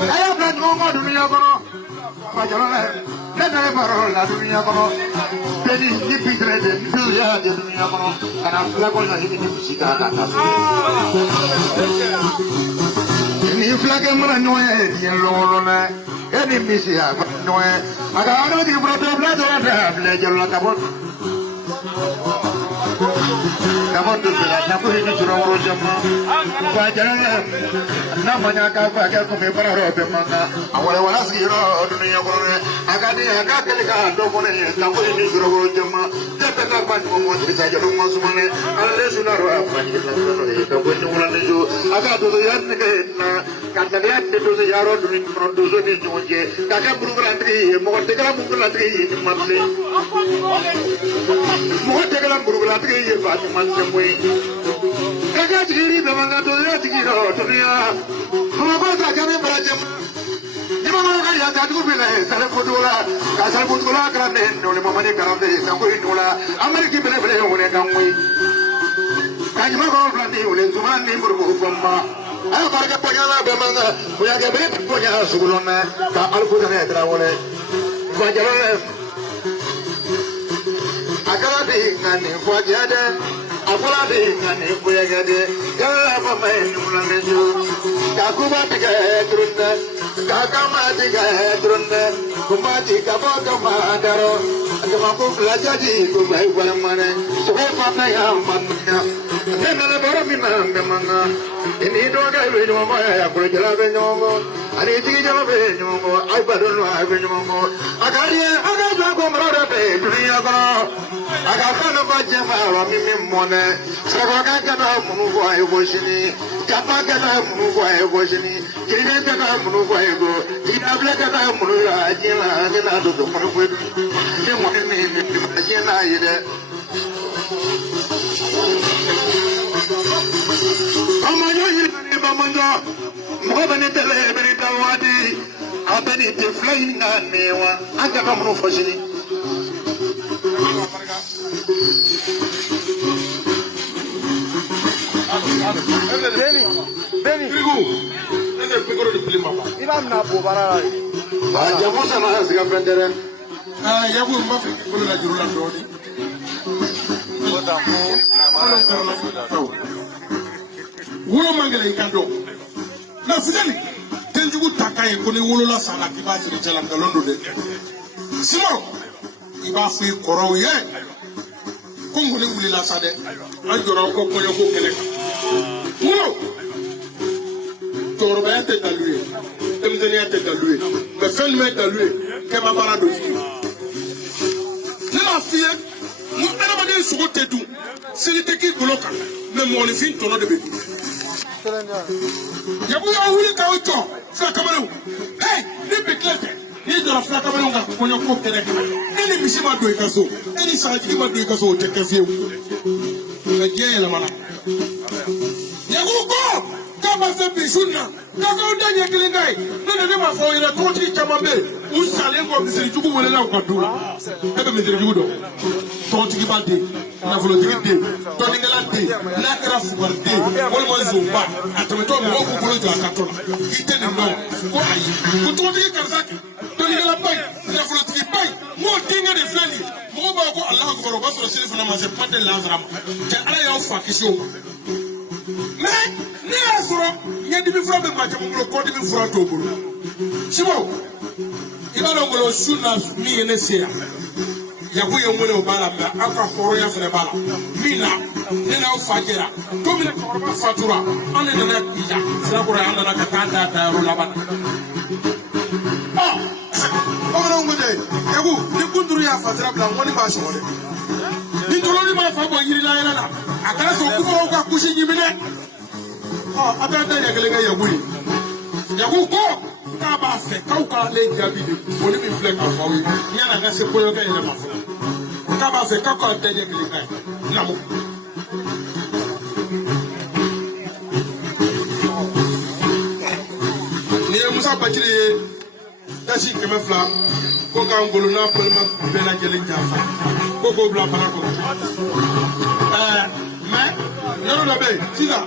Aya plan mo dunia kono. Pajala le parole la dunia kono. Pedi ni pitre de dunia de dunia kono. Kana fla ko na hini musika ta ta. Ni fla ke mara noye di lo na. Eni misia noye. Aga ano di proto bla da bla jalo ta bo. Kamu tu bila aku ini suruh urus semua. Bajaran, namanya kau aku memang roh mana. Awal segera dunia korang. Agak kelihatan dokone. Kamu ini suruh urus semua. Tapi tak bantu memuat bisa jadi rumah semua ni. Alih sudah roh apa ni kita suruh. Kamu ini bulan ni jo. Agak tu yang ni kena. Kata dia tu sejarah dunia korang tu ni jo je. Kakak berulang lagi. Muka tegalam berulang lagi. Mati. Muka tegalam berulang lagi. Mati. Kakak ciri memang tu dia ciri dunia. Kalau kau tak kami belajar, di mana kau yang jatuh bila salah putula kerana ni mama ni kerana ni kamu ini lah. Amerika bila oleh kamu. Kaji mana kau pelani oleh cuma ni berubah. Ayo kerja penjala memang punya kebet punya sebelumnya. Kalau pun ada terawalnya, wajar. Agar dengan ni wajar. Apalah dengan ibu yang ada, kalau main ulang itu, kaku mati kaya turunnya, kakak mati kaya turunnya, kumati kapal kamadaro, kamu belajar di kumai mana, semua mana yang mana, mana baru memang, ini doa kali ini mama aku jalan benyongo, hari ini jalan benyongo, aku baru nuai benyongo, agaknya aku merada dunia kau. Agak kana baca malam ini mana, sekarang kana menunggu bosini, kapan kana menunggu bosini, kini kana menunggu, tidak boleh kana menunggu aja lah, kana tu menunggu, ini mana ni aja lah ini. Kamu ini bamanjo, muka bani tele bani tawadi, apa ni tiflain nganewa, agak kamu menunggu bosini. Beni. Iba na bobara. Jamu sama sekarang penderen. Yagu mafi kuna na jurula doni. Wulo mangele ikando. Na fujali. Tenjugu takaye kuni wulo la sala kibasi rijala ngalondo de. Simo. Iba fi koro ye. Kunguni wuli la sade. Ajora ko koyo ko kele. Wulo. Toro ba te dalue. Temzenia te dalue. Me fen me dalue. Ke ma bara do yi. Nela fie. Mu bena ba de sugo te du. Sili te ki goloka. Me mo ni fin tono de be. Yabu ya wuli ka ojo. Fra kamanu. Hey, ni beklete. Ni dora fra kamanu ga ko ko kele. Eni bishima do ikaso. Eni saji ma do ikaso te kafie. Na je la mana. Yabu ko. Kama se bishuna. Kaka udanya kilingai. Nene ma fo ira toti chamambe. Usale ngo bisiri jugu wele la ko dura. Ebe mi jugu do. Toti ki bande. Na volo tiki de. Toti ngala de. Na kra fuwar de. Wol mo zumba. Atometo mo ko bolo jo akatona. Ite ni no. Ko ayi. Ko toti ki karzaki. Toti ngala bai. Na volo tiki bai. Mo tinga de flani. Mo ba ko Allah ko ro baso sele funa ma se pande lazram. Je ala yo fakisho. Mais ni asoro ye di bi fura be ma jamu ngolo ko di bi fura to bulu sibo ibalo ngolo sunna mi ene sia ya ku ye ngolo bala ba aka horo ya fere bala mina ni na fajira to mi ko ba fatura ane na ya sira ko ya na ka kanda da ro la bana ngolo ngode ya ku ni kunduru ya fatira bla ngoni ba so de ni tolo ni ma fa bo yiri la yana na akara so ku ko ka kushi nyimine abẹ́ẹ̀dẹ́ yẹ̀gẹ́lẹ́gẹ́ yẹ̀wúri yẹ̀wú kọ́ ká bá fẹ́ káwù ká lé jabi de wọ́n mi filẹ̀ ká fọ́ wí yẹn na se kóyọ̀ kẹ́ yẹn ma fọ́ ká bá fẹ́ ká kọ́ abẹ́ẹ̀dẹ́ yẹ̀gẹ́lẹ́gẹ́ namu. Ni ye Musa Bacili ye tasi 200 ko k'an bolo n'a pɛrɛma bɛɛ lajɛlen janfa ko k'o bila bana kɔnɔ mais yɔrɔ dɔ bɛ yen sisan.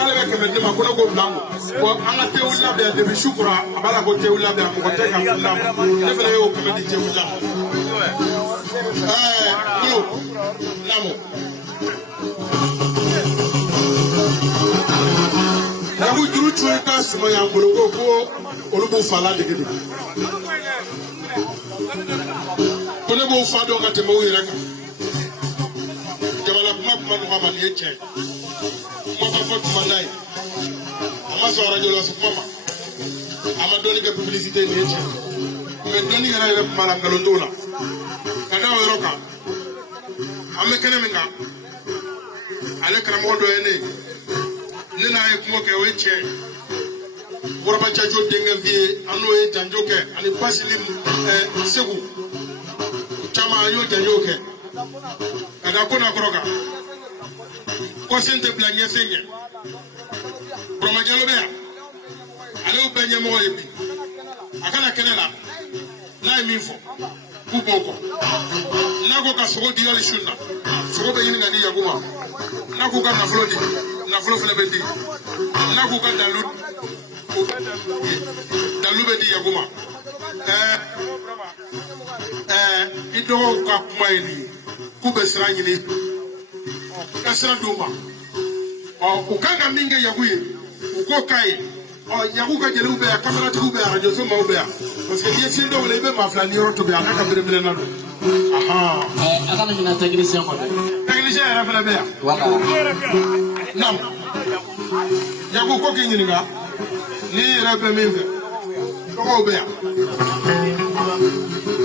k'ale bɛ 100 di ma ko ne k'o bila n kun bon an ka tewu labɛn depuis su kora a b'a la ko tewu labɛn mɔgɔ tɛ ka fili la ne fana y'o 100 di tewu la Ngolo Namo Yaku juru cuy ka suma yang bolo ko olu b'o fala dege do ko ne b'o fa dɔn ka tɛmɛ o yɛrɛ kan jamana kuma nɔgɔ ma nin ye tiɲɛ kuma ma fɔ tuma n'a ye a ma sɔn arajo la se kuma ma a ma dɔnni kɛ publicité nin ye tiɲɛ mais dɔnni yɛrɛ kuma la nkalon t'o la ka da o yɔrɔ kan an bɛ kɛnɛ min kan ale karamɔgɔ dɔ ye ne ye ne n'a ye kuma kɛ o ye tiɲɛ Woraba Jajo denkɛ fi ye an n'o ye janjo kɛ ani Basili Segu caman an y'o janjo kɛ ka da ko na kɔrɔ kan kɔsen tɛ bila ɲɛsen ɲɛ Burama Jalo bɛ yan ale y'u bɛɛ ɲɛmɔgɔ ye bi a kana kɛnɛ la n'a ye min fɔ k'u b'o kɔ n'a ko ka sogo di hali sun na sogo bɛ ɲini ka di Yaku ma n'a k'u ka nafolo di nafolo fana bɛ di n'a k'u ka dalu bɛ di Yaku ma i dɔgɔw ka kuma ye nin ye k'u bɛ sira ɲini ka sira d'u ma u kan ka min kɛ Yaku ye u k'o k'a ye Yaku ka jeliw bɛ yan kameratigiw bɛ yan radio so maaw bɛ yan parce que n'i ye fiɲɛ dɔ wele i bɛ maa fila ni yɔrɔ tobi a n'a ka bereberena don a kana ɲinɛ technicien kɔ dɛ technicien yɛrɛ fana bɛ yan naam Yaku ko k'i ɲininka n'i yɛrɛ bɛ min fɛ dɔgɔw bɛ yan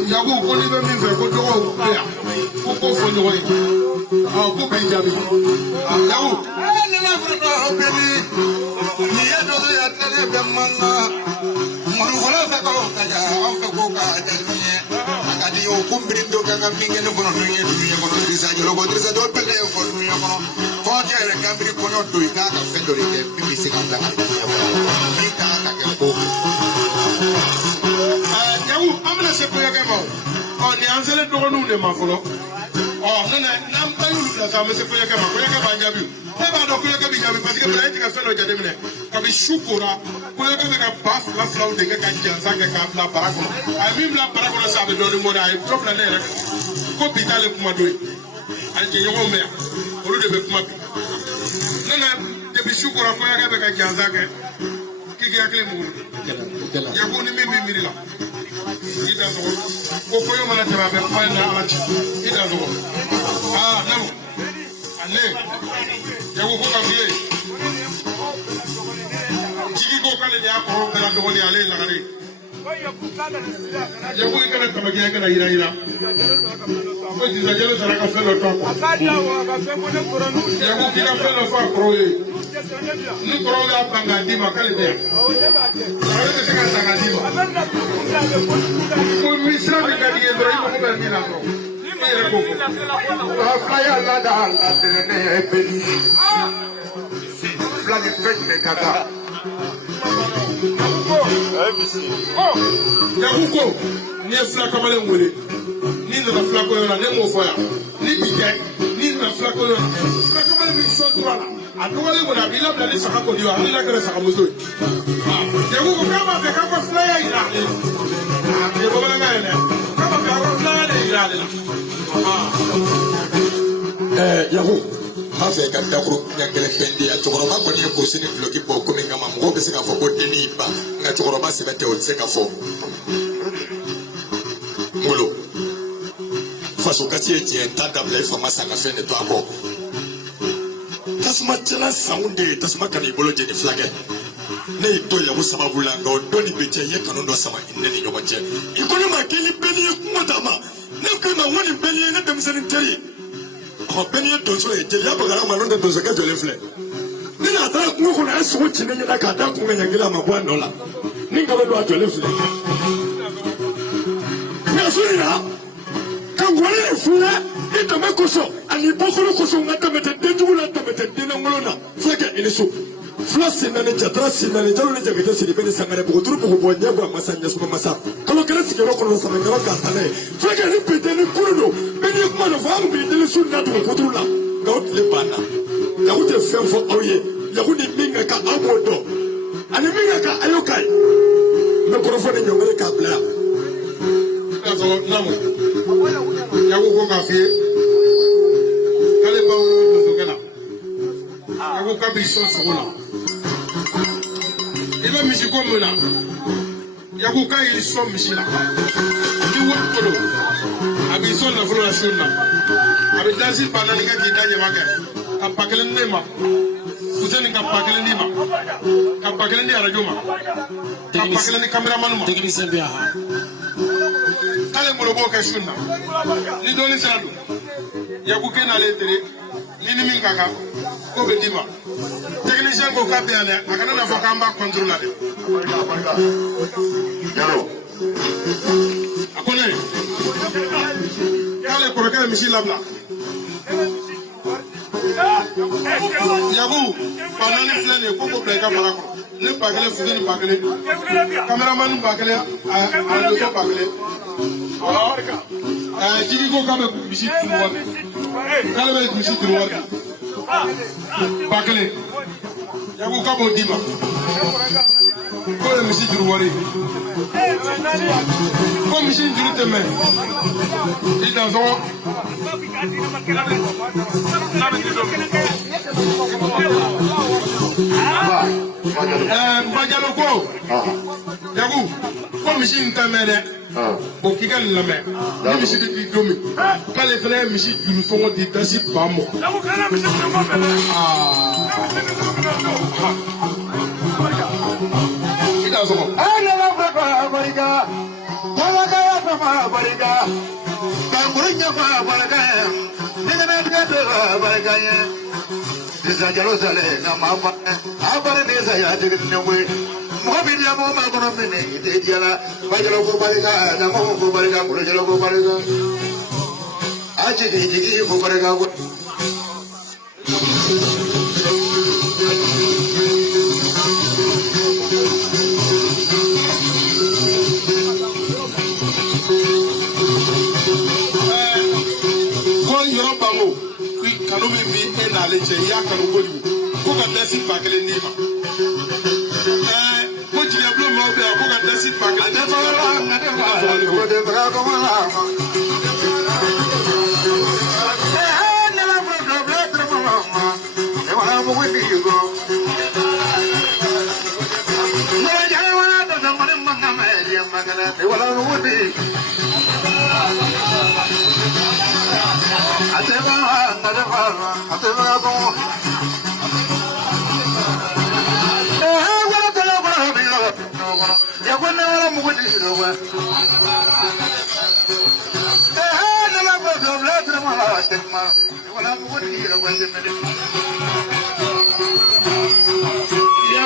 Yaku ko n'i bɛ min fɛ ko dɔgɔw bɛ yan ko k'o fɔ ɲɔgɔn ye k'u b'i jaabi Yaku ne ma furu dɔw bɛ ni ye dɔ ye tɛnɛ bɛ man na mɔnifɔlɔ fɛ k'o ka ja aw fɛ k'o ka jaabi ye a ka di o ko mbiri dɔ ka min kɛ ne kɔnɔ n'o ye dunuya kɔnɔ Dirisa Jalo ko Dirisa Jalo bɛɛ ye fɔ dunuya kɔnɔ kɔɲɔkɛ yɛrɛ ka mbiri kɔɲɔ don i k'a ka fɛn dɔ de kɛ min bɛ se ka bila ka dunuya kɔnɔ min k'a ka kɛ ko. Yaku an bɛna se kɔɲɔkɛ ma o nin an selen dɔgɔninw de ma fɔlɔ n'an ba y'olu bila sa an bɛ se kɔɲɔkɛ ma kɔɲɔkɛ b'an jaabi e b'a dɔn kɔɲɔkɛ bɛ jaabi parce que bɛrɛ e tɛ ka fɛn dɔ jateminɛ kabi su kora kɔɲɔkɛ bɛ ka ba filaw de kɛ ka jansa kɛ k'a bila bara kɔnɔ a ye min bila bara kɔnɔ sa a bɛ dɔɔnin bɔ dɛ a ye dɔ bila ne yɛrɛ kan ko bi t'ale kuma don ye a jɛɲɔgɔnw bɛ yan olu de bɛ kuma bi ne na depuis su kora kɔɲɔkɛ bɛ ka jansa kɛ k'i k'i hakili mugu Yaku ni min b'i miiri la i da sɔgɔ ko kɔɲɔ mana tɛmɛ a bɛ kuma in na ala ci i da sɔgɔ Namo ale Yaku ko ka f'i ye jigi ko k'ale de y'a kɔrɔ bɛɛ la dɔgɔnin ale ye lagare Yaku i kana tabakiya i kana yira ko Dirisa Jalo sara ka fɛn dɔ to a kɔ Yaku k'i ka fɛn dɔ fɔ a kɔrɔw ye ni kɔrɔw y'a ban k'a d'i ma k'ale bɛ yan ale bɛ se ka ta k'a d'i ma ko min sira min ka di ye dɔrɔn i mago bɛ min na dɔrɔn i yɛrɛ k'o fɔ fila y'a lada la tɛnɛ bɛ ni fila ni fɛn jumɛn ka kan. Yaku ko n'i ye fila kamalen wele n'i nana fila kɔɲɔ la ne m'o fɔ yan ni bi tɛ n'i nana fila kɔɲɔ la fila kamalen min sɔn tora la a dɔgɔlen kɔni a b'i labila ni saga kɔni ye hali n'a kɛra sagamuso ye Yaku ko k'a b'a fɛ k'a ka filaya yira ale la nin ye bamanankan ye dɛ k'a b'a fɛ a ka filaya de yira ale la Yaku n'a fɛ ka dakuru ɲɛ kelen fɛn di yan cɛkɔrɔba kɔni ye gosi ni duloki bɔ ko min kama mɔgɔw bɛ se k'a fɔ ko denni y'i ba nka cɛkɔrɔba sɛbɛn tɛ o tɛ se ka fɔ Ngolo faso kasi ye tiɲɛ t'a dabila i fa ma san ka fɛn de to a kɔ tasuma cɛla sanw de ye tasuma ka n'i bolo jeni filakɛ ne y'i to Yaku sababu la nka o dɔnni bɛ cɛ i ye kanu dɔ sama ne ni ɲɔgɔn cɛ i ko ne ma k'i ni bɛɛ ye kuma d'a ma ne ko i ma ko nin bɛɛ ye ne denmisɛnnin teri bɛɛ ye donso ye jeliya bagara ma n'o tɛ donsokɛ jɔlen filɛ ni n'a taara kungo kɔnɔ a ye sogo ci ne ɲɛna k'a da kun ka ɲɛ kelen a ma bɔ a nɔ la ni nkalon don a jɔlen filɛ ɲaso in na ka wale de filɛ i dɛmɛ kosɔn ani bɔkolo kosɔn nka dɛmɛ tɛ denjugu la dɛmɛ tɛ denlankolon na fulakɛ i ni so fila sen naani jatara sen naani jalo ni jakite siri bɛ ni sangare buguturu bugu bɔ ɲɛ bɔ a masa ɲɛsuma masa kalo kelen sigiyɔrɔ kɔnɔ sama ɲama k'a ta n'a ye fulakɛ ni pete ni kuru don bɛɛ n'i kuma dɔ fɔ an b'i deli su na dugu kuturu la nka o tile banna Yaku tɛ fɛn fɔ aw ye Yahudi minga ka abodo. Ani minga ka ayokai. Mikrofoni nyongere ka bla. Kaso namu. Yagu ko ka fie. Kale ba wo kala. Yagu ka bi so sabona. Iba misi ko muna. Yagu ka yi so misi la. Ni wo ko do. Abi so na furo la shuna. Abi dansi banani ka ki danye mage. Ka pakelen ne ma. Useni ka pakelen ni ma. Ka pakelen ni arajo ma. Ka pakelen ni cameraman ma. Technicien bi aha. Kale molobo ka shuna. Ni doni sadu. Yagu ke na le tere. Ni min kaka ko be dima. Technicien ko ka be ane akana na fa kamba contrôler de. Yaro. Akone. Kale ko ka misi labla. Yagu banani flene ko ko be ka mara ko. Ne bagale fudeni bagale. Cameraman bagale a do bagale. Jigi ko ka be misi tuwa. Kale be misi tuwa. Bagale. Yagu ka bo dima. Ko le misi tuwa. Ko misi tuwa teme. Ida zo. Bajalo ko. Yagu ko misi ntamere. Ko kika lame. Ni misi di domi. Kale fele misi juru fongo di tasi bamo. Ida zo. Ala la bariga. Bala ka bariga. Kamurunya bariga. Ningana bariga ya. Disa Jerusalem na mama. Abare desa ya tignewe. Mohamed ya mama kono mene idiyala. Bajalo ko bariga na mama ko bariga, murajalo ko bariga. Aje jigi ko bariga ko. Kanu min bi e n'ale cɛ i y'a kanu kojugu ko ka dɛsi ba kelen d'i ma. Ko jigɛbulon maaw bɛ yan ko ka dɛsi ba kelen d'i ma. Ya